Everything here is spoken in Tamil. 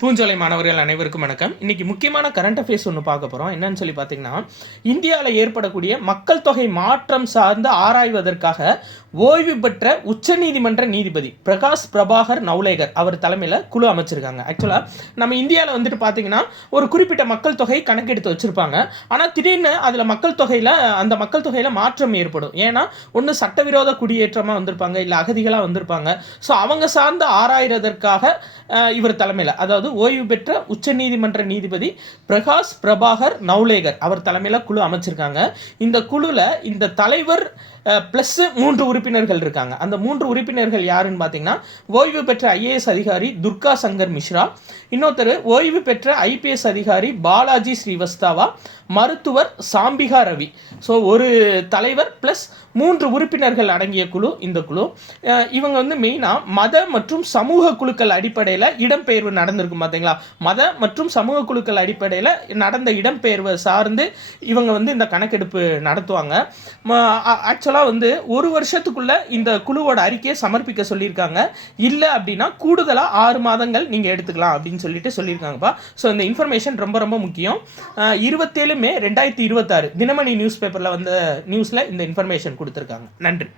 பூஞ்சோலை மாணவர்கள் அனைவருக்கும் வணக்கம். இன்னைக்கு முக்கியமான கரண்ட் அஃபேர்ஸ் ஒன்று பார்க்க போகிறோம். என்னன்னு சொல்லி பார்த்தீங்கன்னா, இந்தியாவில் ஏற்படக்கூடிய மக்கள் தொகை மாற்றம் சார்ந்து ஆராய்வதற்காக ஓய்வு பெற்ற உச்சநீதிமன்ற நீதிபதி பிரகாஷ் பிரபாகர் நவுலேகர் அவர் தலைமையில் குழு அமைச்சிருக்காங்க. ஆக்சுவலாக நம்ம இந்தியாவில் வந்துட்டு பார்த்தீங்கன்னா ஒரு குறிப்பிட்ட மக்கள் தொகை கணக்கெடுத்து வச்சுருப்பாங்க. ஆனால் திடீர்னு அதில் அந்த மக்கள் தொகையில் மாற்றம் ஏற்படும். ஏன்னா ஒன்று சட்டவிரோத குடியேற்றமாக வந்திருப்பாங்க, இல்லை அகதிகளாக வந்திருப்பாங்க. ஸோ அவங்க சார்ந்து ஆராய்வதற்காக இவர் தலைமையில், அதாவது ஓய்வு பெற்ற உச்சநீதிமன்ற நீதிபதி பிரகாஷ் பிரபாகர் நவுலேகர் அவர் தலைமையில் குழு அமைச்சிருக்காங்க. இந்த குழுவில் இந்த தலைவர் ப்ளஸ் 3 உறுப்பினர்கள் இருக்காங்க. அந்த 3 உறுப்பினர்கள் யாருன்னு பார்த்தீங்கன்னா, ஓய்வு பெற்ற ஐஏஎஸ் அதிகாரி துர்கா சங்கர் மிஸ்ரா, இன்னொருத்தர் ஓய்வு பெற்ற ஐபிஎஸ் அதிகாரி பாலாஜி ஸ்ரீவஸ்தவா, மருத்துவர் சாம்பிகா ரவி. ஸோ ஒரு தலைவர் ப்ளஸ் 3 உறுப்பினர்கள் அடங்கிய குழு இந்த குழு. இவங்க வந்து மெயினாக மத மற்றும் சமூக குழுக்கள் அடிப்படையில் இடம்பெயர்வு நடந்திருக்கும் பார்த்தீங்களா. மத மற்றும் சமூக குழுக்கள் அடிப்படையில் நடந்த இடம்பெயர்வை சார்ந்து இவங்க வந்து இந்த கணக்கெடுப்பு நடத்துவாங்க. ஆக்சுவலாக வந்து ஒரு வருஷத்துக்குள்ள இந்த குழுவோட அறிக்கையை சமர்ப்பிக்க சொல்லியிருக்காங்க. இல்லை அப்படின்னா கூடுதலாக 6 மாதங்கள் நீங்கள் எடுத்துக்கலாம் அப்படின்னு சொல்லியிருக்காங்கப்பா. ஸோ இந்த இன்ஃபர்மேஷன் ரொம்ப ரொம்ப முக்கியம். 27 மே 2026 தினமணி நியூஸ் பேப்பரில் வந்த நியூஸில் இந்த இன்ஃபர்மேஷன் கொடுத்துருக்காங்க. நன்றி.